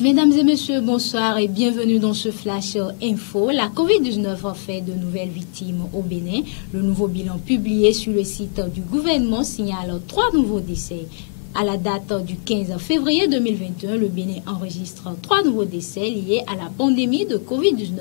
Mesdames et messieurs, bonsoir et bienvenue dans ce Flash Info. La Covid-19 fait de nouvelles victimes au Bénin. Le nouveau bilan publié sur le site du gouvernement signale 3 nouveaux décès. À la date du 15 février 2021, le Bénin enregistre 3 nouveaux décès liés à la pandémie de Covid-19.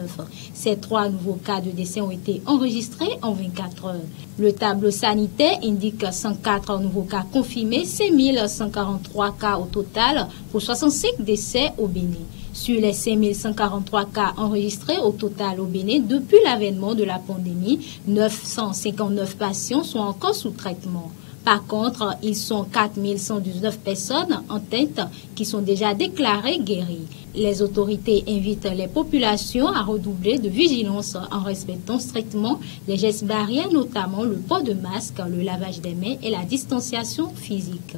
Ces 3 nouveaux cas de décès ont été enregistrés en 24 heures. Le tableau sanitaire indique 104 nouveaux cas confirmés, 5143 cas au total pour 65 décès au Bénin. Sur les 5143 cas enregistrés au total au Bénin depuis l'avènement de la pandémie, 959 patients sont encore sous traitement. Par contre, ils sont 4119 personnes atteintes qui sont déjà déclarées guéries. Les autorités invitent les populations à redoubler de vigilance en respectant strictement les gestes barrières, notamment le port de masque, le lavage des mains et la distanciation physique.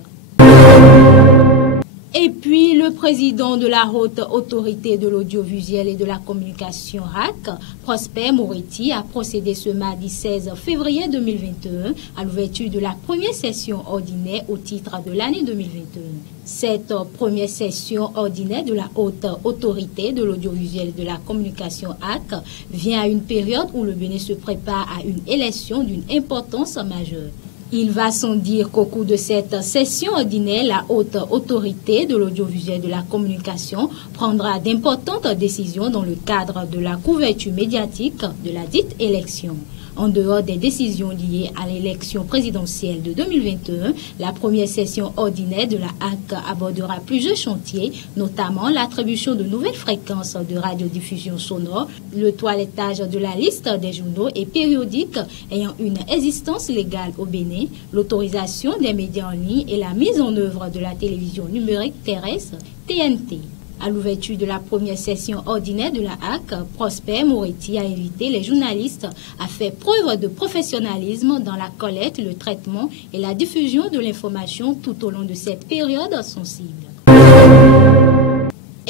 Et puis, le président de la Haute Autorité de l'Audiovisuel et de la Communication RAC, Prosper Moretti, a procédé ce mardi 16 février 2021 à l'ouverture de la première session ordinaire au titre de l'année 2021. Cette première session ordinaire de la Haute Autorité de l'Audiovisuel et de la Communication RAC vient à une période où le Bénin se prépare à une élection d'une importance majeure. Il va sans dire qu'au cours de cette session ordinaire, la Haute Autorité de l'Audiovisuel et de la Communication prendra d'importantes décisions dans le cadre de la couverture médiatique de la dite élection. En dehors des décisions liées à l'élection présidentielle de 2021, la première session ordinaire de la HAC abordera plusieurs chantiers, notamment l'attribution de nouvelles fréquences de radiodiffusion sonore, le toilettage de la liste des journaux et périodiques ayant une existence légale au Bénin, l'autorisation des médias en ligne et la mise en œuvre de la télévision numérique terrestre TNT. À l'ouverture de la première session ordinaire de la HAC, Prosper Moretti a invité les journalistes à faire preuve de professionnalisme dans la collecte, le traitement et la diffusion de l'information tout au long de cette période sensible.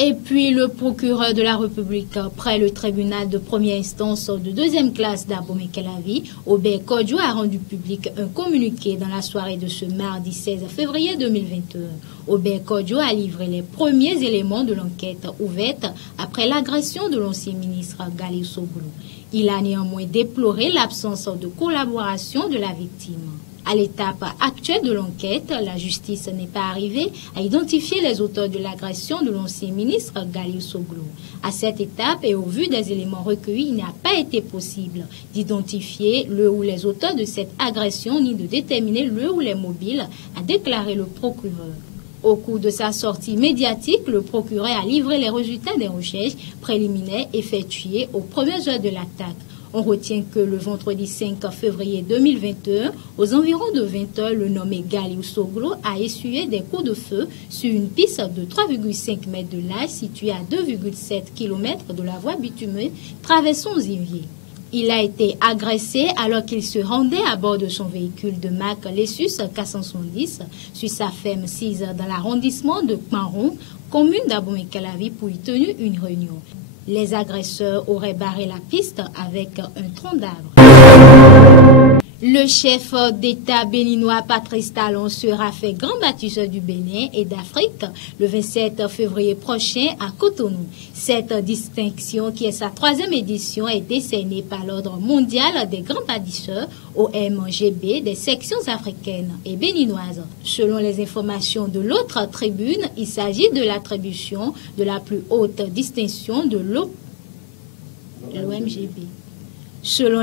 Et puis, le procureur de la République près le tribunal de première instance de deuxième classe d'Abomey-Calavi, Aubert Kodjo, a rendu public un communiqué dans la soirée de ce mardi 16 février 2021. Aubert Kodjo a livré les premiers éléments de l'enquête ouverte après l'agression de l'ancien ministre Galiou Soglou. Il a néanmoins déploré l'absence de collaboration de la victime. À l'étape actuelle de l'enquête, la justice n'est pas arrivée à identifier les auteurs de l'agression de l'ancien ministre Galiou Soglou. À cette étape et au vu des éléments recueillis, il n'a pas été possible d'identifier le ou les auteurs de cette agression ni de déterminer le ou les mobiles, a déclaré le procureur. Au cours de sa sortie médiatique, le procureur a livré les résultats des recherches préliminaires effectuées aux premières heures de l'attaque. On retient que le vendredi 5 février 2021, aux environs de 20 heures, le nommé Galiou Soglou a essuyé des coups de feu sur une piste de 3,5 mètres de large située à 2,7 km de la voie bitumeuse traversant Zinvier. Il a été agressé alors qu'il se rendait à bord de son véhicule de marque Lexus 470 sur sa ferme sise dans l'arrondissement de Kmaron, commune d'Abomey-Calavi, pour y tenir une réunion. Les agresseurs auraient barré la piste avec un tronc d'arbre. Le chef d'État béninois Patrice Talon sera fait grand bâtisseur du Bénin et d'Afrique le 27 février prochain à Cotonou. Cette distinction, qui est sa 3e édition, est décernée par l'Ordre mondial des grands bâtisseurs, OMGB, des sections africaines et béninoises. Selon les informations de l'autre tribune, il s'agit de l'attribution de la plus haute distinction de l'OMGB. Selon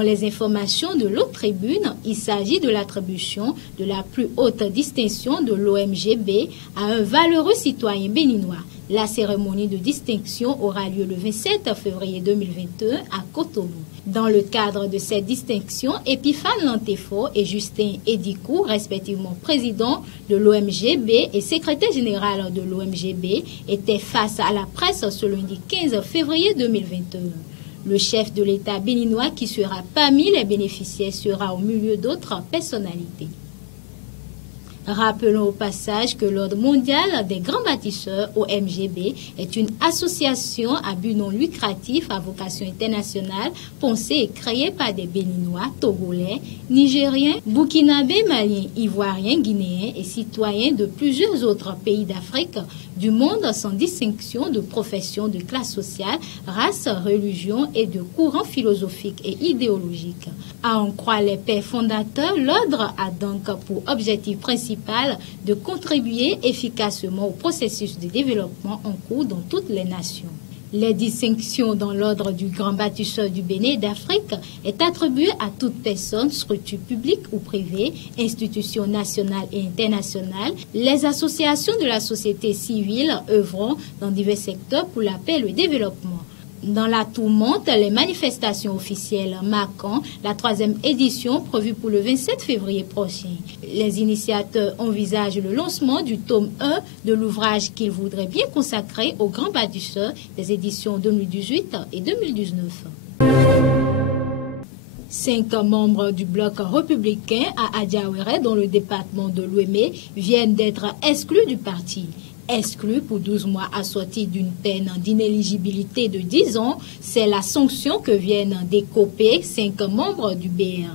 les informations de l'autre tribune, il s'agit de l'attribution de la plus haute distinction de l'OMGB à un valeureux citoyen béninois. La cérémonie de distinction aura lieu le 27 février 2021 à Cotonou. Dans le cadre de cette distinction, Epiphane Lantefo et Justin Edikou, respectivement président de l'OMGB et secrétaire général de l'OMGB, étaient face à la presse ce lundi 15 février 2021. Le chef de l'État béninois qui sera parmi les bénéficiaires sera au milieu d'autres personnalités. Rappelons au passage que l'Ordre mondial des grands bâtisseurs, OMGB, est une association à but non lucratif à vocation internationale pensée et créée par des Béninois, Togolais, Nigériens, Burkinabés, Maliens, Ivoiriens, Guinéens et citoyens de plusieurs autres pays d'Afrique, du monde sans distinction de profession, de classe sociale, race, religion et de courants philosophiques et idéologiques. À en croire les pères fondateurs, l'Ordre a donc pour objectif principal de contribuer efficacement au processus de développement en cours dans toutes les nations. Les distinctions dans l'ordre du grand bâtisseur du Bénin et d'Afrique est attribuée à toute personne, structure publique ou privée, institutions nationales et internationales, les associations de la société civile œuvrant dans divers secteurs pour la paix et le développement. Dans la tourmente, les manifestations officielles marquant la 3e édition prévue pour le 27 février prochain. Les initiateurs envisagent le lancement du tome 1 de l'ouvrage qu'ils voudraient bien consacrer aux grands bâtisseurs des éditions 2018 et 2019. 5 membres du bloc républicain à Adiawere, dans le département de l'Ouémé, viennent d'être exclus du parti. Exclus pour 12 mois assortis d'une peine d'inéligibilité de 10 ans, c'est la sanction que viennent d'écoper 5 membres du BR.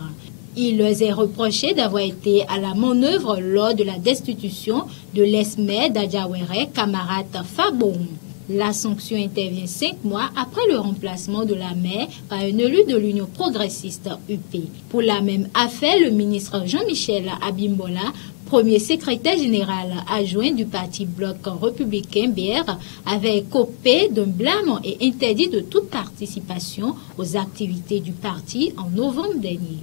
Il leur est reproché d'avoir été à la manœuvre lors de la destitution de l'ex-maire d'Adiawere, camarade Faboum. La sanction intervient 5 mois après le remplacement de la maire par un élu de l'Union progressiste UP. Pour la même affaire, le ministre Jean-Michel Abimbola, premier secrétaire général adjoint du parti bloc républicain BR, avait écopé d'un blâme et interdit de toute participation aux activités du parti en novembre dernier.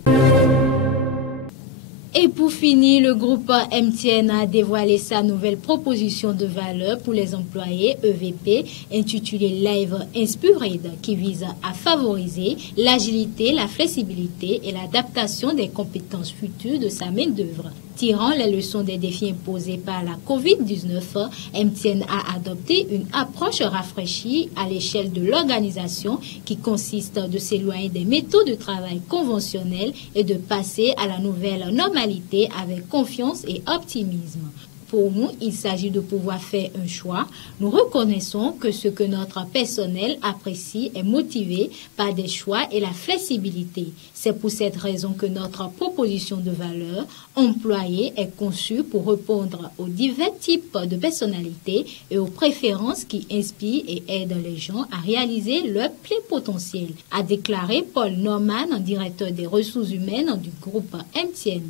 Et pour finir, le groupe MTN a dévoilé sa nouvelle proposition de valeur pour les employés EVP intitulée Live Inspired, qui vise à favoriser l'agilité, la flexibilité et l'adaptation des compétences futures de sa main-d'œuvre. Tirant les leçons des défis imposés par la COVID-19, MTN a adopté une approche rafraîchie à l'échelle de l'organisation qui consiste de s'éloigner des méthodes de travail conventionnelles et de passer à la nouvelle normalité avec confiance et optimisme. Pour nous, il s'agit de pouvoir faire un choix. Nous reconnaissons que ce que notre personnel apprécie est motivé par des choix et la flexibilité. C'est pour cette raison que notre proposition de valeur employée est conçue pour répondre aux divers types de personnalités et aux préférences qui inspirent et aident les gens à réaliser leur plein potentiel, a déclaré Paul Norman, directeur des ressources humaines du groupe MTN.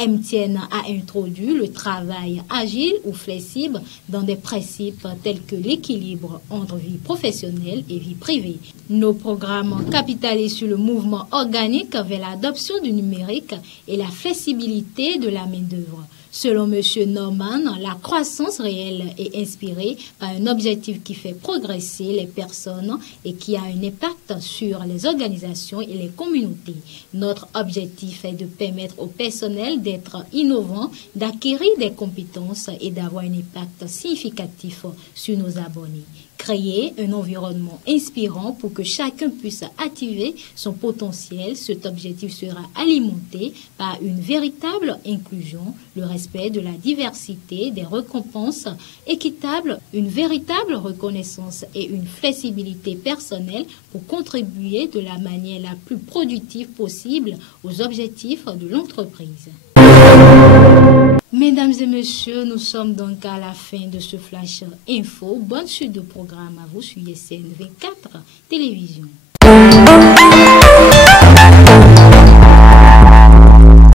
MTN a introduit le travail agile ou flexible dans des principes tels que l'équilibre entre vie professionnelle et vie privée. Nos programmes capitalisent sur le mouvement organique vers l'adoption du numérique et la flexibilité de la main-d'œuvre. Selon M. Norman, la croissance réelle est inspirée par un objectif qui fait progresser les personnes et qui a un impact sur les organisations et les communautés. Notre objectif est de permettre au personnel d'être innovant, d'acquérir des compétences et d'avoir un impact significatif sur nos abonnés. Créer un environnement inspirant pour que chacun puisse activer son potentiel. Cet objectif sera alimenté par une véritable inclusion, le respect de la diversité, des récompenses équitables, une véritable reconnaissance et une flexibilité personnelle pour contribuer de la manière la plus productive possible aux objectifs de l'entreprise. Mesdames et messieurs, nous sommes donc à la fin de ce Flash Info. Bonne suite de programme à vous sur ISN 24 Télévision.